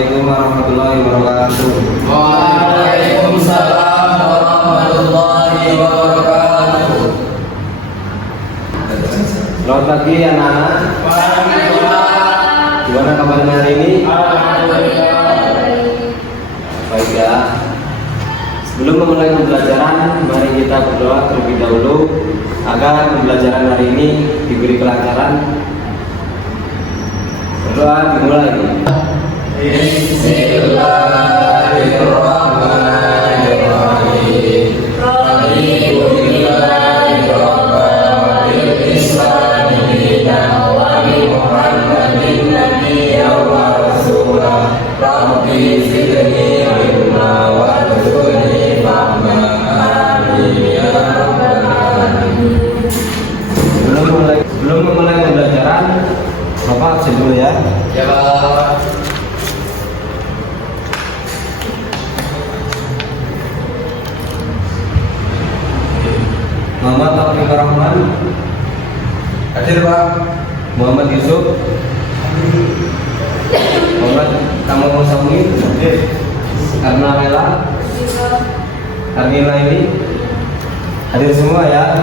Assalamualaikum warahmatullahi wabarakatuh. Waalaikumsalam warahmatullahi wabarakatuh. Selamat pagi anak-anak. Gimana kabarnya hari ini? Baik ya. Sebelum memulai pembelajaran, mari kita berdoa terlebih dahulu agar pembelajaran hari ini diberi kelancaran. Berdoa dimulai. Bismillahirrahmanirrahim. Raditu billahi rabban bil islami dinan wa bi Muhammadin nabiyyan wa rasulah. Rabbi zidni ilma warzuqni fahma. Amin ya rabbal alamin. Sebelum memulai pembelajaran, Bapak absen dulu ya. Ya Pak. Muhammad Taufik Rahman. Hadir Pak. Muhammad Yusuf. Muhammad Kamal Musammin. Karna Mela. Karnila ini hadir semua ya.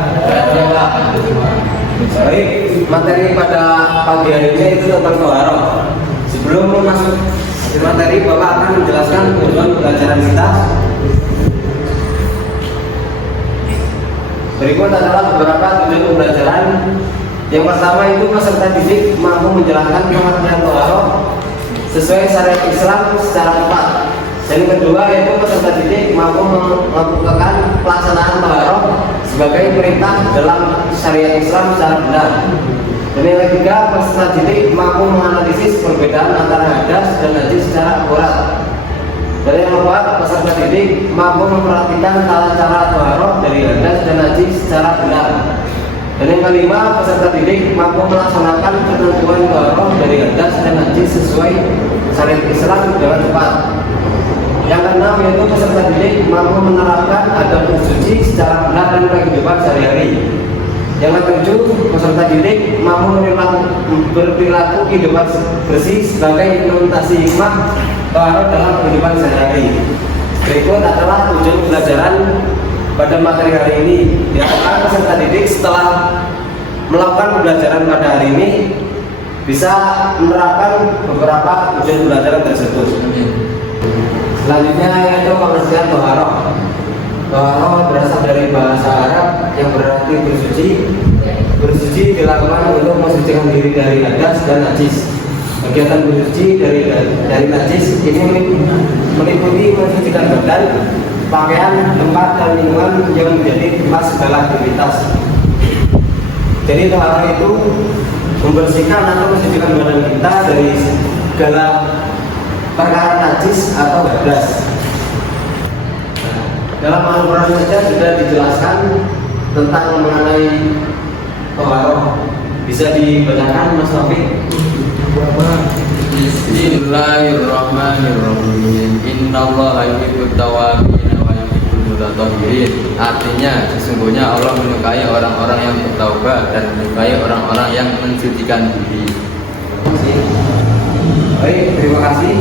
Baik, materi pada pagi hari ini itu tentang toharoh. Sebelum masuk ke materi, Bapak akan menjelaskan tujuan pembelajaran kita. Berikut adalah beberapa tujuan pembelajaran. Yang pertama itu peserta didik mampu menjalankan pengertian toharoh sesuai syariat Islam secara tepat. Dan yang kedua yaitu peserta didik mampu melakukan pelaksanaan toharoh sebagai perintah dalam syariat Islam secara benar. Dan yang ketiga, peserta didik mampu menganalisis perbedaan antara hadas dan najis secara akurat. Dan yang keempat, peserta didik mampu memperhatikan tata cara toharoh dari hadas dan najis secara benar. Dan yang kelima, peserta didik mampu melaksanakan ketentuan toharoh dari hadas dan najis sesuai syariat Islam dengan tepat. Yang keenam yaitu peserta didik mampu menerapkan adab bersuci secara benar dalam kehidupan sehari-hari. Yang ketujuh, peserta didik mampu berperilaku kehidupan bersih sebagai implementasi hikmah toharoh dalam kehidupan sehari-hari. Berikut adalah tujuan pembelajaran pada materi hari ini. Diharapkan peserta didik setelah melakukan pembelajaran pada hari ini bisa menerapkan beberapa tujuan pembelajaran tersebut. Selanjutnya yaitu pengertian toharoh. Toharoh berasal dari bahasa Arab yang berarti bersuci. Bersuci dilakukan untuk mensucikan diri dari hadas dan najis. Kegiatan bersuci dari najis ini meliputi mensucikan badan, pakaian, tempat dan lingkungan yang menjadi tempat segala aktivitas. Jadi toharoh itu membersihkan atau mensucikan badan kita dari segala perkara najis atau hadas. Dalam Al-Quran saja sudah dijelaskan tentang mengenai toharoh. Bisa dibacakan Mas Taufik? Bismillahirrahmanirrahim. Innallaha yuhibbut tawwabin wa yuhibbul mutatahhirin. Artinya sesungguhnya Allah menyukai orang-orang yang bertaubat dan menyukai orang-orang yang mensucikan diri. Baik, terima kasih.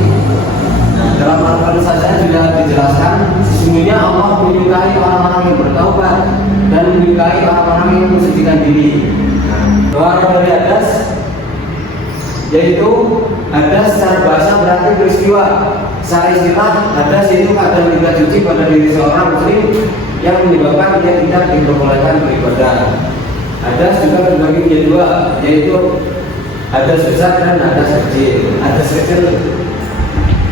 Nah, dalam Al-Quran saja sudah dijelaskan sesungguhnya Allah menyukai orang-orang yang bertaubat dan menyukai orang-orang yang mensucikan diri. Toharoh dari hadas yaitu hadas secara bahasa berarti peristiwa. Secara istilah hadas itu keadaan tidak suci pada diri seorang muslim yang menyebabkan dia tidak diperbolehkan beribadah. Hadas juga terbagi menjadi dua, yaitu hadas besar dan hadas kecil. Hadas kecil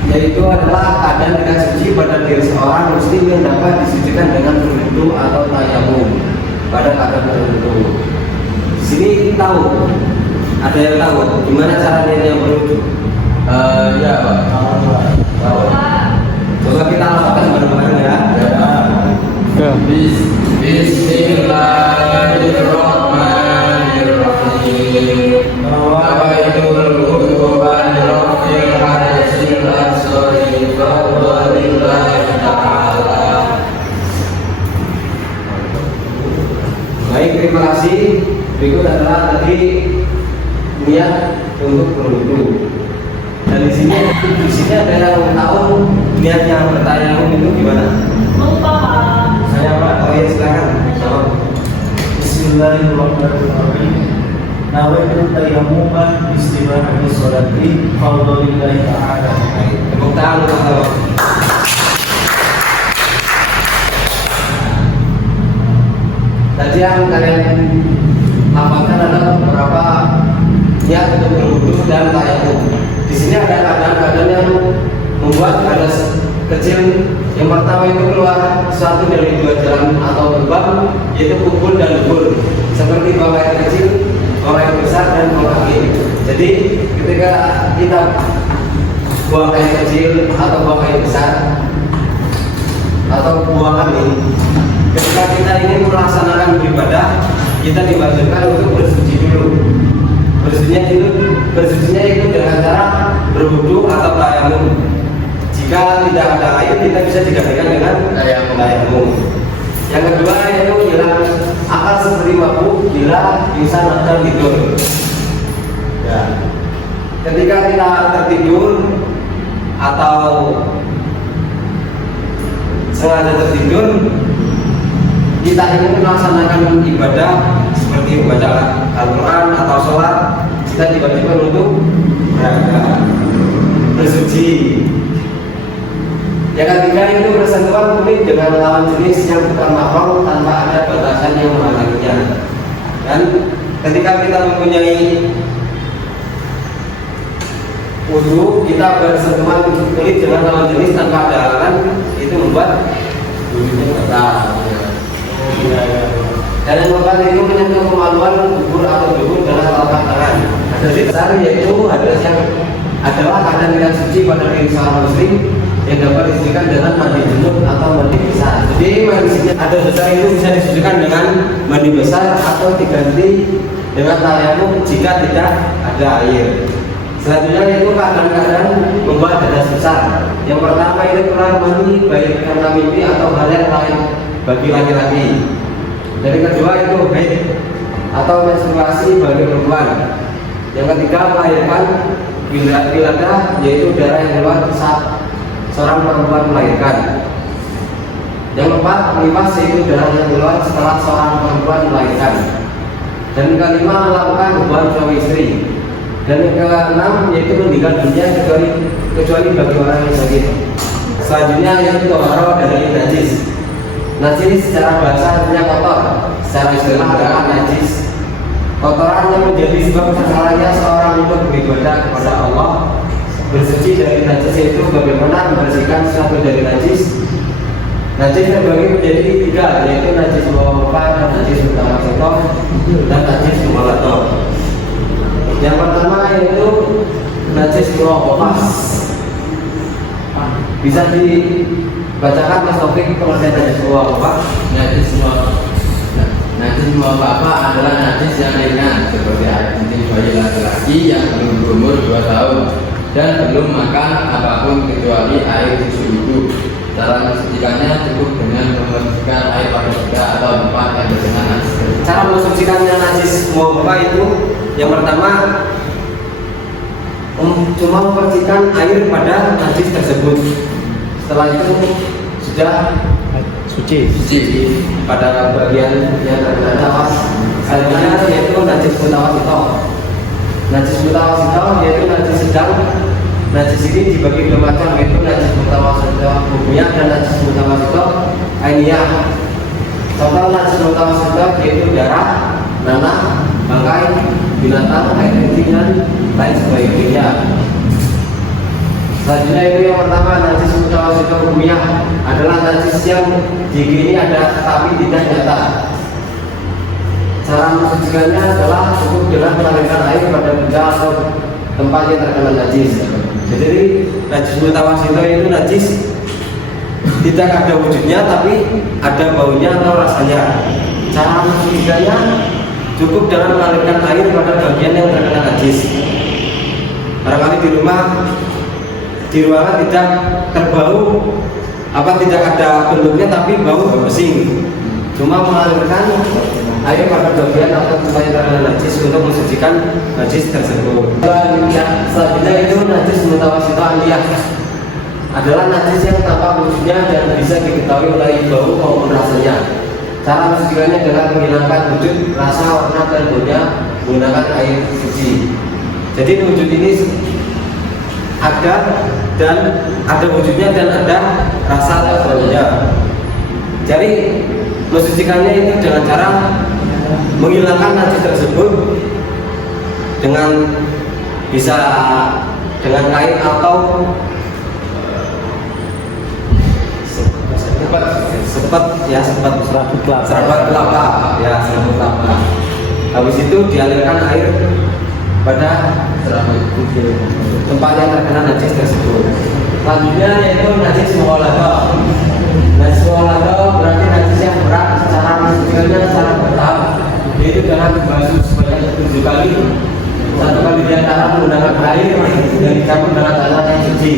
yaitu adalah keadaan tidak suci pada diri seorang muslim yang dapat disucikan dengan berwudu atau tayamum pada keadaan tertentu. Di sini tahu, ada yang tahu gimana cara yang berwudu? Ya Pak. Coba kita lakukan bareng-bareng ya. Bismillahirrahmanirrahim. Nawaitul wudu an rafil hadasil asghari fadlillahi ta'ala. Baik, terima kasih. Berikut adalah tadi niat untuk berwudu. Dan di sini ada yang tahu niatnya bertayamum itu gimana? Lupa Pak. Saya Pak. Oh ya silakan. Jawab. Bismillahirrahmanirrahim. Nawaitu tayammuma istima'ati sholati fardholillahi ta'ala. Tepuk tangan untuk Allah. Tadi yang kalian lafalkan adalah beberapa niat untuk berwudu dan tayamum. Di sini ada keadaan-keadaan yang membuat ada kecil. Yang pertama itu keluar satu dari dua jalan atau lubang, yaitu kubur dan lubur, seperti buang air kecil, buang air besar, dan buang angin. Jadi ketika kita buang air kecil atau buang air besar atau buang angin, ketika kita ingin melaksanakan ibadah, kita diwajibkan untuk bersuci dulu. Bersucinya itu dengan cara berwudu atau tayamum. Jika tidak ada air, kita bisa digantikan dengan tayamum. Yang kedua yaitu hilang akal seperti mabuk bila bisa atau tidur. Ya. Ketika kita tertidur atau sengaja tertidur, kita ingin melaksanakan ibadah seperti membaca Al-Quran atau sholat, kita diwajibkan untuk bersuci. Yang ketiga itu bersentuhan kulit dengan lawan jenis yang bukan mahram tanpa ada batasan yang menghalanginya. Dan ketika kita mempunyai wudu, kita bersentuhan kulit dengan lawan jenis tanpa ada halangan, itu membuat wudunya batal. Dan yang keempat itu menyentuh kemaluan kubur atau dubur dengan telapak tangan. Hadis besar yaitu hadis yang adalah keadaan tidak suci pada diri seorang muslim yang dapat disucikan dengan mandi junub atau mandi besar. Jadi mandi ada besar itu bisa disucikan dengan mandi besar atau diganti dengan tayamum jika tidak ada air. Selanjutnya itu keadaan-keadaan membuat hadas besar. Yang pertama itu keluar mani baik karena mimpi atau hal yang lain bagi laki-laki. Dari kedua itu haid atau menstruasi bagi perempuan. Yang ketiga melahirkan wiladah yaitu darah yang keluar saat seorang perempuan melahirkan. Yang keempat nifas yaitu darah yang keluar setelah seorang perempuan melahirkan. Dan yang kelima melakukan hubungan suami istri. Dan yang keenam yaitu meninggal dunia kecuali bagi orang yang sakit. Selanjutnya yaitu toharo dari najis. Najis secara bahasa artinya kotor, secara istilah adalah najis. Kotoran yang menjadi sebab kesalahannya seorang untuk beribadah kepada Allah. Bersuci dari najis itu bagaimana membersihkan sesuatu dari najis. Najis terbagi menjadi tiga, yaitu najis muwafaq, najis mutawasithah, dan najis mughalathah. Yang pertama yaitu najis muwafaq. Bisa dibacakan Mas Taufik pengertian najis muwafaq? Najis muwafaq adalah najis yang ringan seperti air kencing bayi laki-laki yang belum berumur 2 tahun dan belum makan apapun kecuali air susu ibu. Cara mensucikannya cukup dengan membersihkan air pada benda atau tempat yang terkena najis. Cara mensucikannya najis muwafaq itu yang pertama cuma membersihkan air pada najis tersebut. Setelah itu sudah suci pada bagian yang terkena napas. Selanjutnya yaitu najis mutawasithah. Najis mutawasithah yaitu najis sedang. Najis ini dibagi dua macam, yaitu najis mutawasithah hukumiyah dan najis mutawasithah ainiyah. Contoh najis mutawasithah yaitu darah, nanah, bangkai, binatang, air kencing dan lain sebagainya. Selanjutnya itu yang pertama najis mutawasithah hukumiyah adalah najis yang gigi ini ada tapi tidak nyata. Cara mensucikannya adalah cukup dengan mengalirkan air pada benda atau tempat yang terkena najis. Jadi najis mutawasithah itu najis tidak ada wujudnya tapi ada baunya atau rasanya. Cara mensucikannya cukup dengan mengalirkan air pada bagian yang terkena najis. Barangkali di ruangan tidak terbau tidak ada bentuknya tapi bau bersin. Cuma mengalirkan air pada bagian atau tempat yang terkena najis untuk mensucikan najis tersebut. Selanjutnya itu najis mutawasithah aliyah adalah najis yang tanpa wujudnya dan bisa diketahui oleh bau maupun rasanya. Cara mensucikannya adalah menghilangkan wujud, rasa, warna, dan baunya menggunakan air suci. Jadi wujud ini ada dan ada wujudnya dan ada rasa atau baunya. Jadi mensucikannya itu dengan cara menghilangkan najis tersebut dengan bisa dengan kain atau serabat kelapa ya, serabat kelapa. Habis itu dialirkan air pada tempat yang terkena najis tersebut. Selanjutnya yaitu najis mughalladzah. Najis mughalladzah berarti najis yang berat secara mensucikannya secara bertahap, yaitu dengan membasuh sebanyak 7 kali. 1 kali diantara menggunakan air yang dicampur dengan tanah yang suci.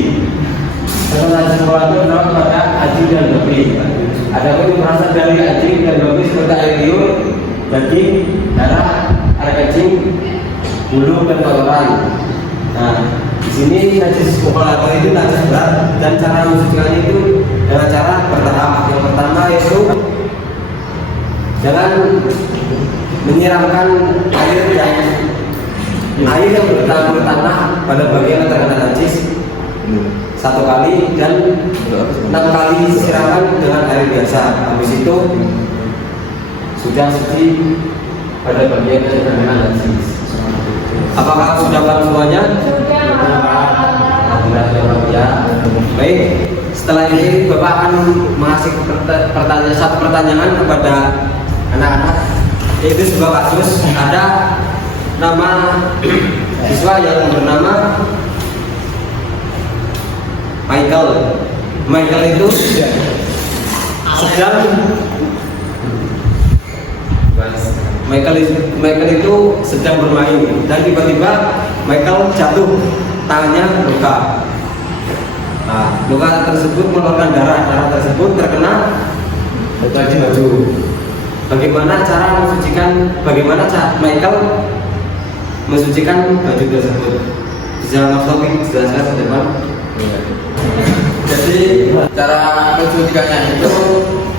Setelah najis mughalladzah terdapat pada anjing dan babi. Ada pun berasal dari anjing dan babi seperti air liur, daging, darah, air kencing, bulu dan kotoran. Nah, di sini najis mughalladzah itu najis berat dan cara mensucikannya itu dengan cara bertahap. Yang pertama yaitu jangan menyiramkan air yang bercampur tanah pada bagian yang terkena najis 1 kali dan 6 kali siramkan dengan air biasa. Habis itu sudah suci pada bagian yang terkena najis. Apakah sudah paham semuanya? Ya. Baik, setelah ini Bapak akan mengasih satu pertanyaan kepada anak-anak, yaitu sebuah kasus. Ada nama siswa yang bernama Michael. Michael itu sedang bermain dan tiba-tiba Michael jatuh, tangannya luka. Nah, luka tersebut mengeluarkan darah tersebut terkena baju. Bagaimana cara Michael mensucikan baju tersebut? Bisa Mas Taufik jelaskan ke depan. Jadi cara mensucikannya itu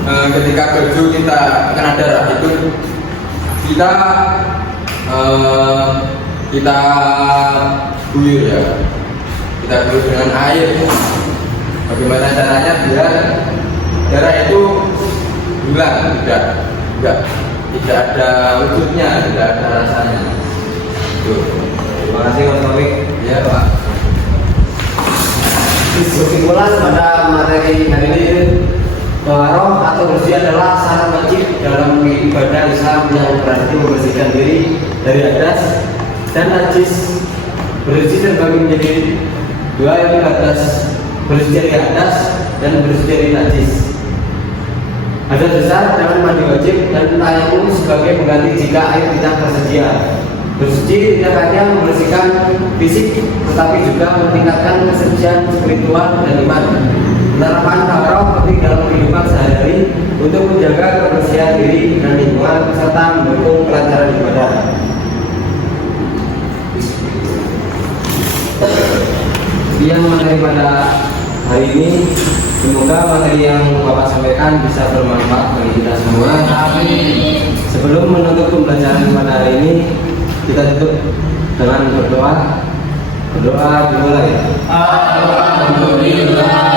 ketika baju kita kena darah itu kita guyur ya, kita guyur dengan air. Bagaimana caranya biar darah itu hilang, tidak ada wujudnya, tidak ada rasanya. Terima kasih Mas Taufik. Ya Pak. Kesimpulan pada materi hari ini, toharoh atau bersih adalah syarat wajib dalam ibadah Islam yang berarti membersihkan diri dari hadas dan najis. Bersih terbagi menjadi 2, yaitu hadas, bersih dari hadas dan bersih dari najis. Hadas besar dengan mandi wajib dan tayamum sebagai pengganti jika air tidak tersedia. Bersuci tidak hanya membersihkan fisik, tetapi juga meningkatkan kesucian spiritual dan iman. Penerapan toharoh penting dalam kehidupan sehari-hari untuk menjaga kebersihan diri dan lingkungan serta mendukung kelancaran ibadah. Sekian materi pada hari ini. Semoga materi yang Bapak sampaikan bisa bermanfaat bagi kita semua. Sebelum menutup pembelajaran pada hari ini, kita tutup dengan berdoa. Berdoa dimulai. Alhamdulillah.